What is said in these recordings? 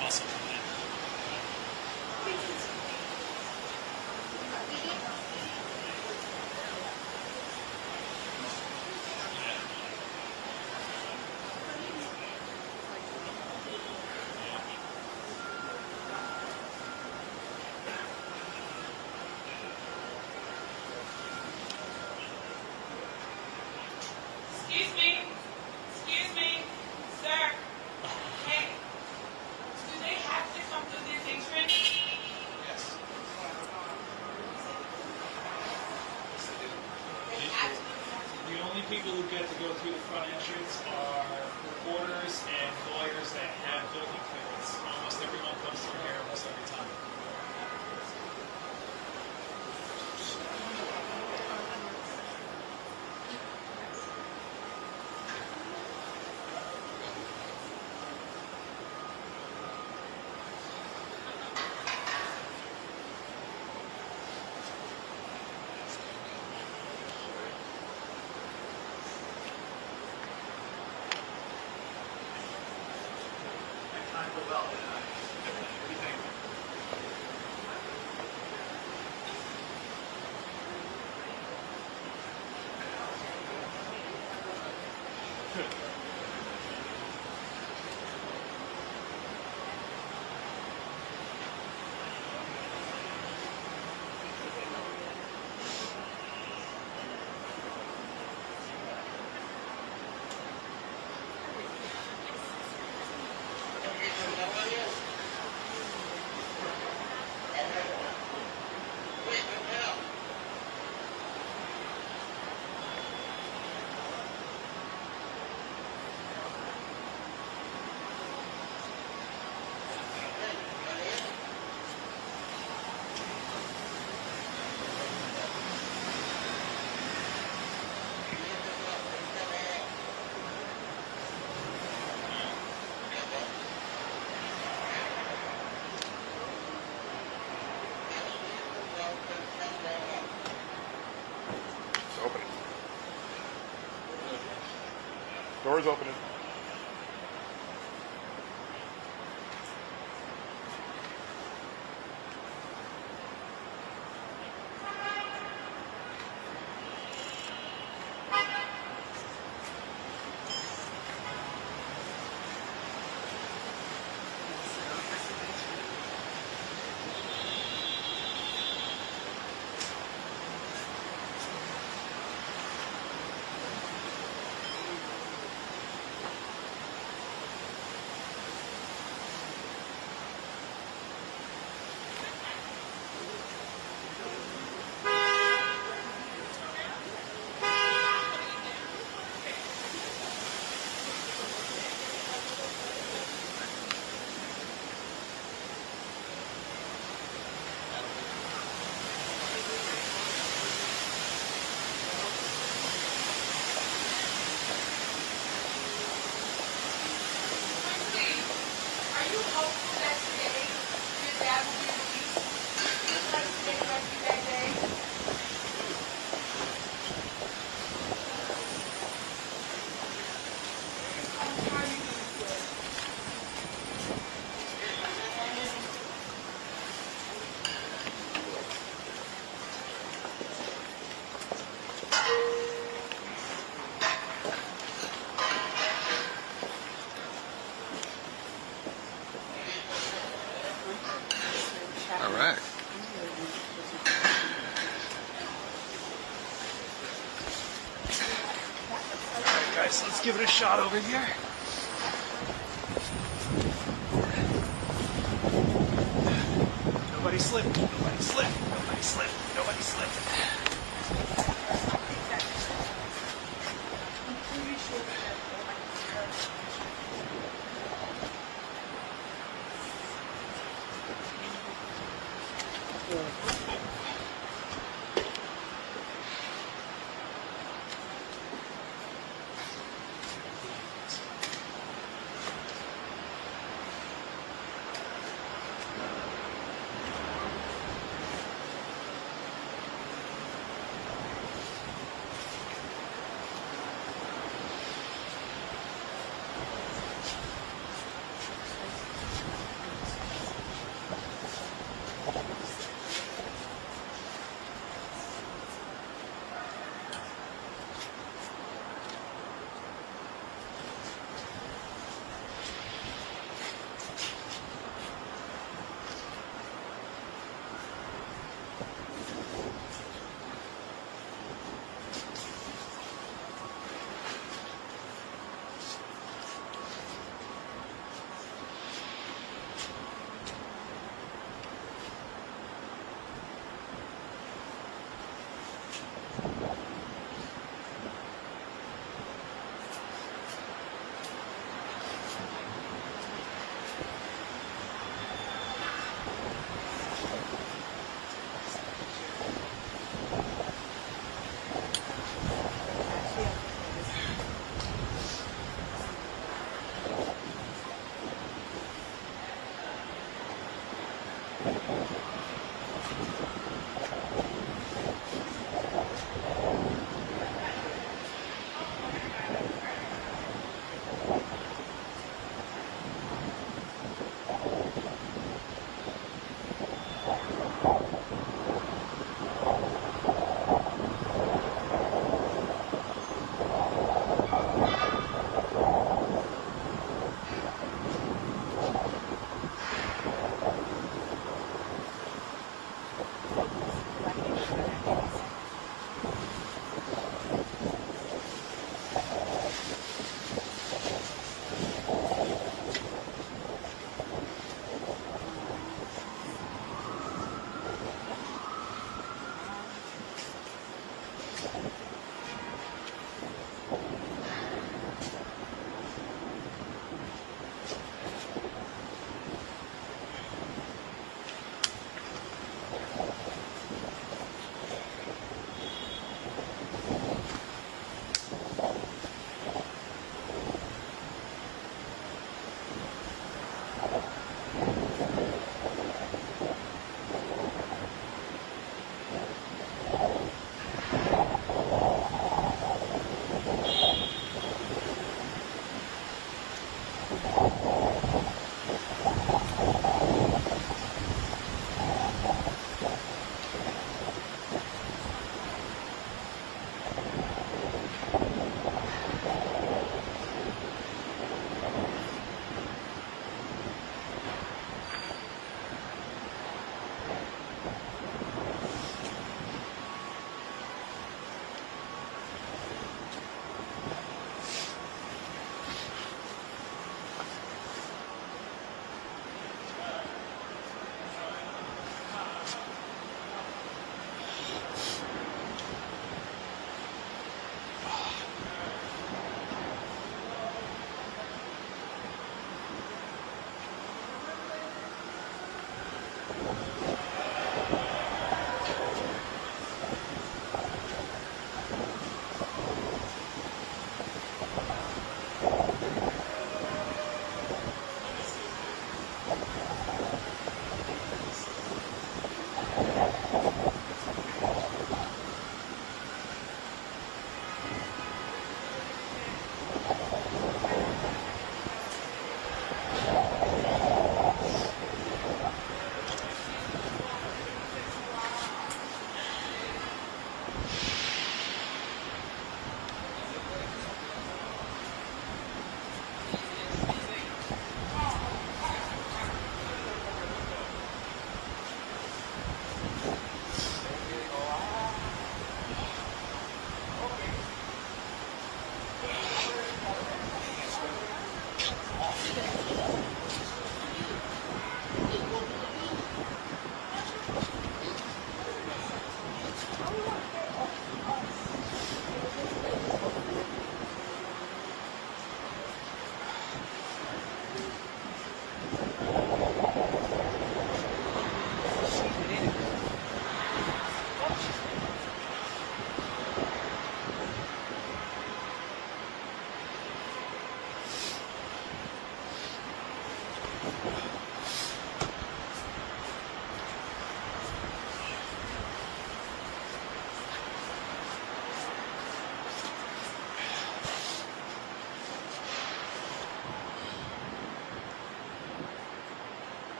muscle coming in. Excuse me, sir. Hey, do they have to come through this entrance? Yes. The only people who get to go through the front entrance are reporters and lawyers that have building permits. Almost everyone comes through here almost every time. Open. Door's opening. Are you hopeful that today your dad will be released? Just like today might be that day? I'm trying to do this. All right. Guys, let's give it a shot over here. Nobody slip. Nobody slip. Nobody slip. Nobody slip.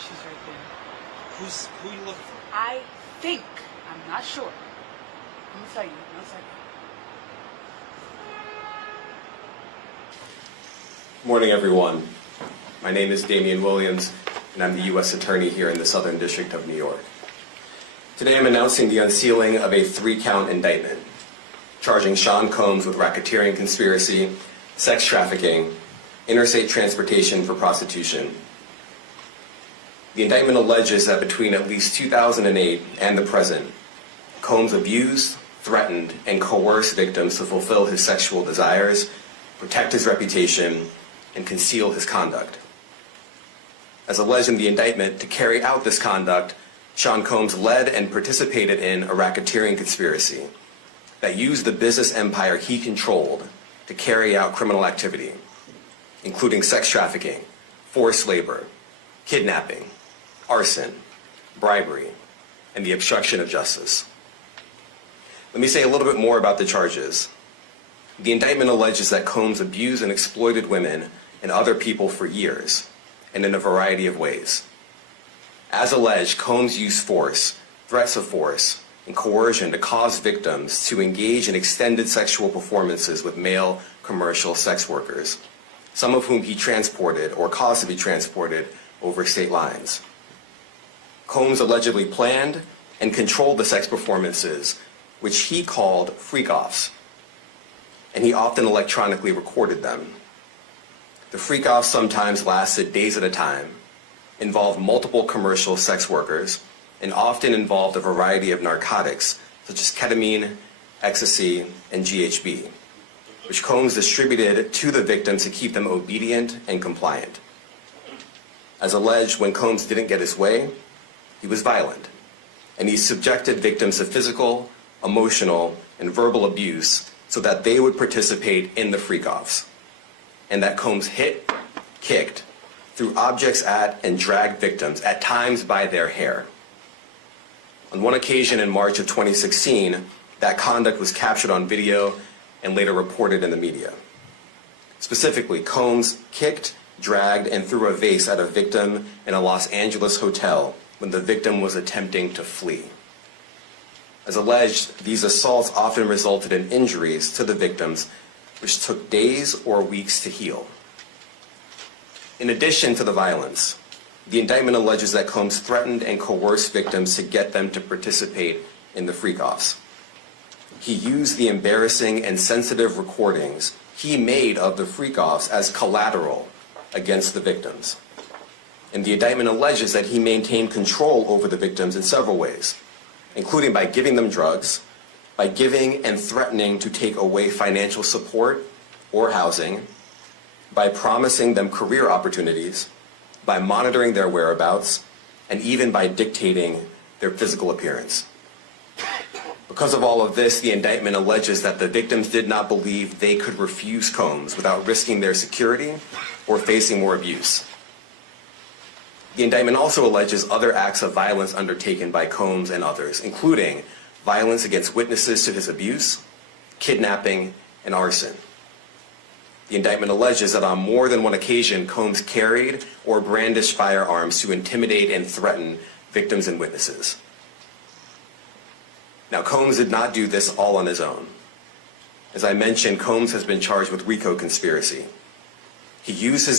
She's right there. Who are you looking for? I think. I'm not sure. Let me tell you. No second. Morning, everyone. My name is Damian Williams, and I'm the U.S. Attorney here in the Southern District of New York. Today I'm announcing the unsealing of a 3-count indictment, charging Sean Combs with racketeering conspiracy, sex trafficking, interstate transportation for prostitution. The indictment alleges that between at least 2008 and the present, Combs abused, threatened, and coerced victims to fulfill his sexual desires, protect his reputation, and conceal his conduct. As alleged in the indictment, to carry out this conduct, Sean Combs led and participated in a racketeering conspiracy that used the business empire he controlled to carry out criminal activity, including sex trafficking, forced labor, kidnapping, arson, bribery, and the obstruction of justice. Let me say a little bit more about the charges. The indictment alleges that Combs abused and exploited women and other people for years, and in a variety of ways. As alleged, Combs used force, threats of force, and coercion to cause victims to engage in extended sexual performances with male commercial sex workers, some of whom he transported or caused to be transported over state lines. Combs allegedly planned and controlled the sex performances, which he called freak-offs, and he often electronically recorded them. The freak-offs sometimes lasted days at a time, involved multiple commercial sex workers, and often involved a variety of narcotics, such as ketamine, ecstasy, and GHB, which Combs distributed to the victims to keep them obedient and compliant. As alleged, when Combs didn't get his way, he was violent, and he subjected victims to physical, emotional, and verbal abuse so that they would participate in the freak-offs, and that Combs hit, kicked, threw objects at, and dragged victims, at times by their hair. On one occasion in March of 2016, that conduct was captured on video and later reported in the media. Specifically, Combs kicked, dragged, and threw a vase at a victim in a Los Angeles hotel when the victim was attempting to flee. As alleged, these assaults often resulted in injuries to the victims, which took days or weeks to heal. In addition to the violence, the indictment alleges that Combs threatened and coerced victims to get them to participate in the freak-offs. He used the embarrassing and sensitive recordings he made of the freak-offs as collateral against the victims. And the indictment alleges that he maintained control over the victims in several ways, including by giving them drugs, by giving and threatening to take away financial support or housing, by promising them career opportunities, by monitoring their whereabouts, and even by dictating their physical appearance. Because of all of this, the indictment alleges that the victims did not believe they could refuse Combs without risking their security or facing more abuse. The indictment also alleges other acts of violence undertaken by Combs and others, including violence against witnesses to his abuse, kidnapping, and arson. The indictment alleges that on more than one occasion, Combs carried or brandished firearms to intimidate and threaten victims and witnesses. Now, Combs did not do this all on his own. As I mentioned, Combs has been charged with RICO conspiracy. He used his